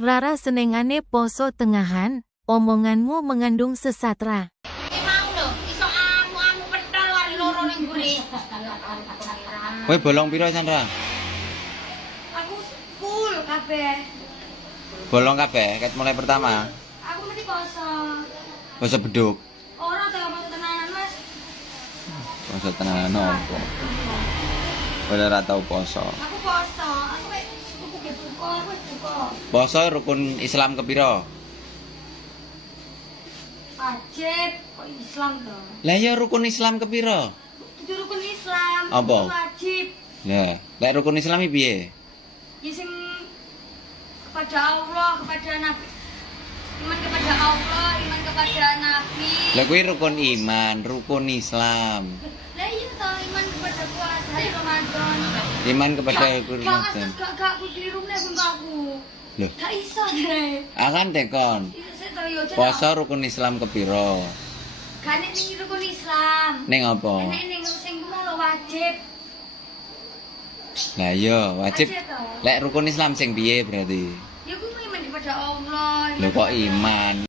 Rara senengane poso tengahan, omonganmu mengandung sesat, Ra. Mau lho, iso amu-amu pedhol wari loro ning mburi. Kowe bolong piro, Sandra? Aku full kabeh. Bolong kabeh, ket mulai pertama. Aku mesti poso. Poso beduk. Ora tau poso tenanan, Mas. Poso tenanan opo? Kowe ora tau poso. Aku poso. Aku wis tuku ge buka, aku wis buka. Poso rukun Islam kepiro? Wajib kok Islam to. Lah ya rukun Islam kepiro? Itu rukun Islam. Apa? Itu wajib. Lah, lek rukun Islam iki piye? Ya sing kepada Allah, kepada Nabi. Iman kepada Allah, iman kepada Nabi. Lah kuwi rukun iman, rukun Islam. Lah iya toh, iman kepada puasa hari Ramadan. Iman kepada Ramadan. Ramadan. Gak aku keliru nih aku. Loh, Gak iso deh. akan tekon. Iya saya tahu yo. Poso rukun Islam kepiro? Kan ini rukun Islam. Ning apa? Ini ning sing kuwi lho wajib. Lah iya, wajib. Wajib toh. Lek rukun Islam sing piye berarti? Ya kuwi iman kepada Allah. Lho kok iman?